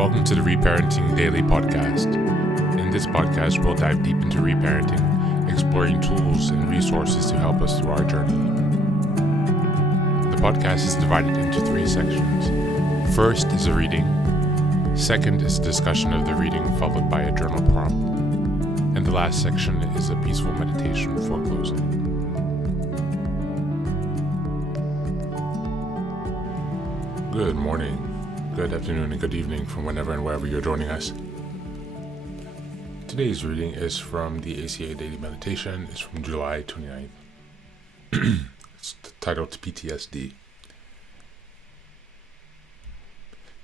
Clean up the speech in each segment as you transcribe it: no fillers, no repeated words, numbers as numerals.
Welcome to the Reparenting Daily podcast. In this podcast, we'll dive deep into reparenting, exploring tools and resources to help us through our journey. The podcast is divided into 3 sections. First is a reading. Second is a discussion of the reading, followed by a journal prompt. And the last section is a peaceful meditation for closing. Good morning, good afternoon, and good evening from whenever and wherever you're joining us. Today's reading is from the ACA Daily Meditation. It's from July 29th. It's titled PTSD.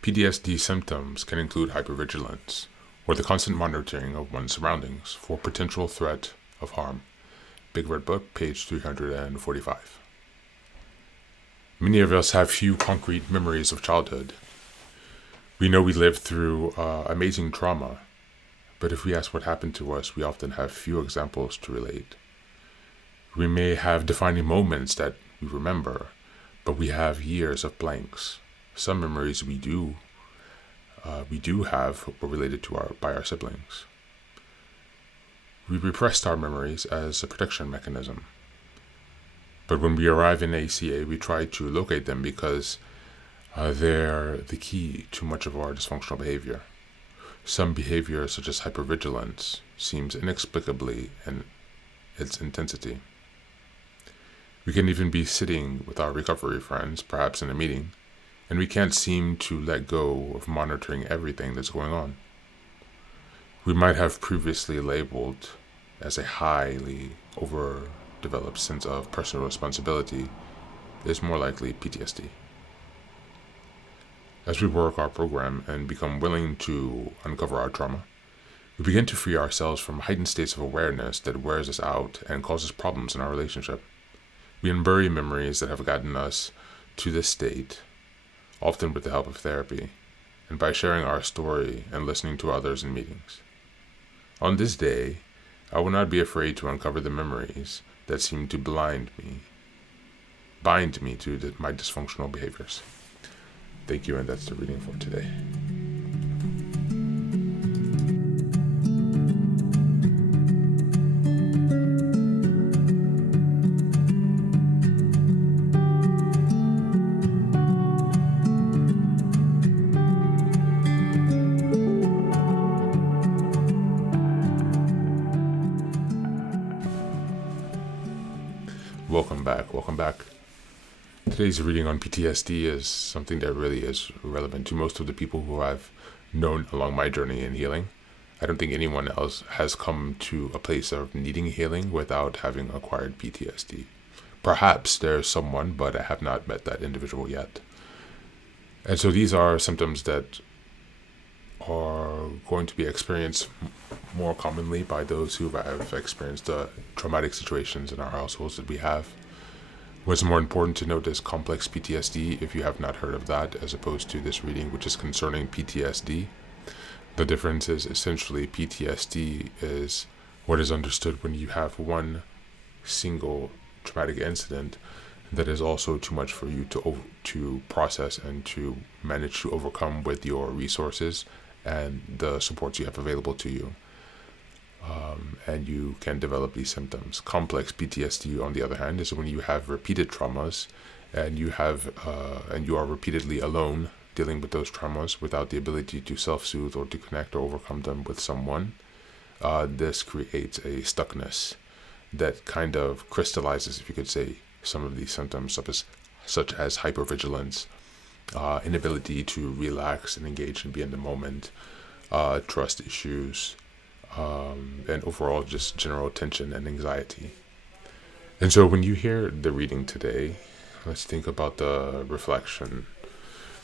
PTSD symptoms can include hypervigilance, or the constant monitoring of one's surroundings for potential threat of harm. Big Red Book, page 345. Many of us have few concrete memories of childhood. We know we lived through amazing trauma, but if we ask what happened to us, we often have few examples to relate. We may have defining moments that we remember, but we have years of blanks. Some memories we do have were related to by our siblings. We repressed our memories as a protection mechanism. But when we arrive in ACA, we try to locate them because they're the key to much of our dysfunctional behavior. Some behavior, such as hypervigilance, seems inexplicably in its intensity. We can even be sitting with our recovery friends, perhaps in a meeting, and we can't seem to let go of monitoring everything that's going on. We might have previously labeled as a highly overdeveloped sense of personal responsibility is more likely PTSD. As we work our program and become willing to uncover our trauma, we begin to free ourselves from heightened states of awareness that wears us out and causes problems in our relationship. We unbury memories that have gotten us to this state, often with the help of therapy, and by sharing our story and listening to others in meetings. On this day, I will not be afraid to uncover the memories that seem to bind me to my dysfunctional behaviors. Thank you, and that's the reading for today. Welcome back. Today's reading on PTSD is something that really is relevant to most of the people who I've known along my journey in healing. I don't think anyone else has come to a place of needing healing without having acquired PTSD. Perhaps there's someone, but I have not met that individual yet. And so these are symptoms that are going to be experienced more commonly by those who have experienced the traumatic situations in our households that we have. What's more important to note is complex PTSD, if you have not heard of that, as opposed to this reading, which is concerning PTSD. The difference is essentially PTSD is what is understood when you have one single traumatic incident that is also too much for you to process and to manage to overcome with your resources and the supports you have available to you. And you can develop these symptoms. Complex PTSD, on the other hand, is when you have repeated traumas and you are repeatedly alone dealing with those traumas without the ability to self-soothe or to connect or overcome them with someone. This creates a stuckness that kind of crystallizes, if you could say, some of these symptoms, such as hypervigilance, inability to relax and engage and be in the moment, trust issues, and overall just general tension and anxiety. And so when you hear the reading today, let's think about the reflection.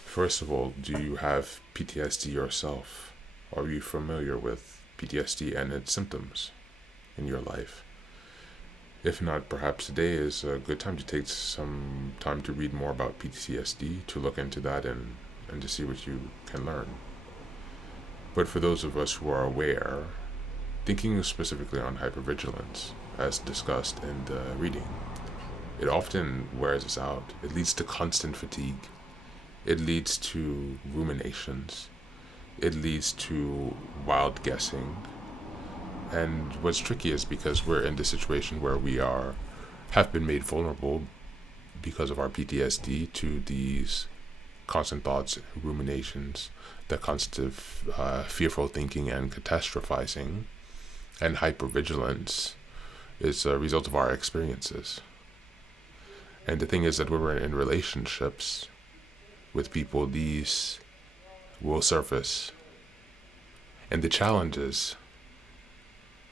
First of all, do you have PTSD yourself? Are you familiar with PTSD and its symptoms in your life? If not, perhaps today is a good time to take some time to read more about PTSD, to look into that and to see what you can learn. But for those of us who are aware, thinking specifically on hypervigilance, as discussed in the reading, it often wears us out. It leads to constant fatigue. It leads to ruminations. it leads to wild guessing. And what's tricky is because we're in this situation where we have been made vulnerable because of our PTSD to these constant thoughts, ruminations, the constant fearful thinking and catastrophizing, and hypervigilance is a result of our experiences. And the thing is that when we're in relationships with people, these will surface. And the challenge is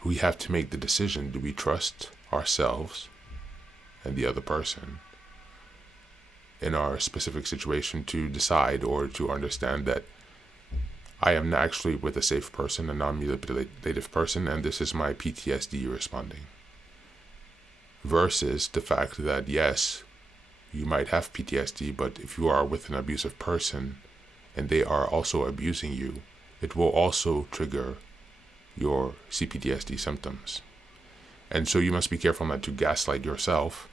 we have to make the decision: do we trust ourselves and the other person in our specific situation to decide or to understand that I am actually with a safe person, a non-manipulative person, and this is my PTSD responding. Versus the fact that, yes, you might have PTSD, but if you are with an abusive person and they are also abusing you, it will also trigger your CPTSD symptoms. And so you must be careful not to gaslight yourself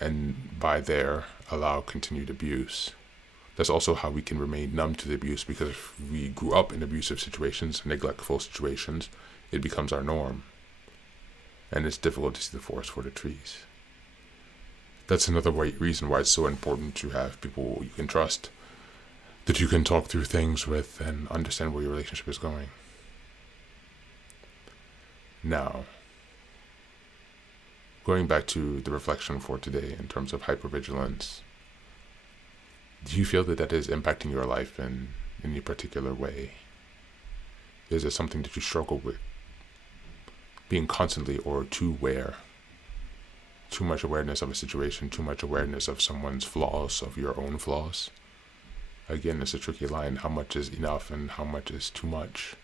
and by there allow continued abuse. That's also how we can remain numb to the abuse, because if we grew up in abusive situations, neglectful situations, it becomes our norm. And it's difficult to see the forest for the trees. That's another reason why it's so important to have people you can trust, that you can talk through things with and understand where your relationship is going. Now, going back to the reflection for today in terms of hypervigilance, do you feel that is impacting your life in any particular way? Is it something that you struggle with? Being constantly or too aware? Too much awareness of a situation, too much awareness of someone's flaws, of your own flaws? Again, it's a tricky line. How much is enough and how much is too much?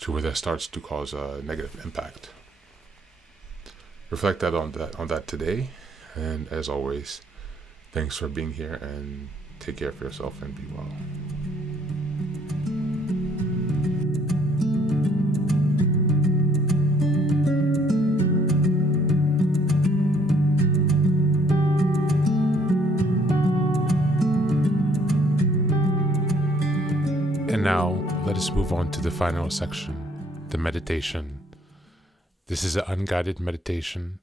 To where that starts to cause a negative impact. Reflect on that today. And as always, thanks for being here, and take care of yourself and be well. And now, let us move on to the final section, the meditation. This is an unguided meditation.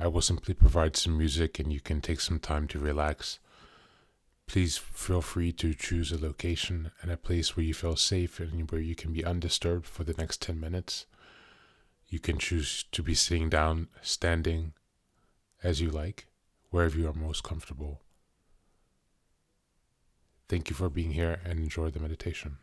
I will simply provide some music and you can take some time to relax. Please feel free to choose a location and a place where you feel safe and where you can be undisturbed for the next 10 minutes. You can choose to be sitting down, standing, as you like, wherever you are most comfortable. Thank you for being here and enjoy the meditation.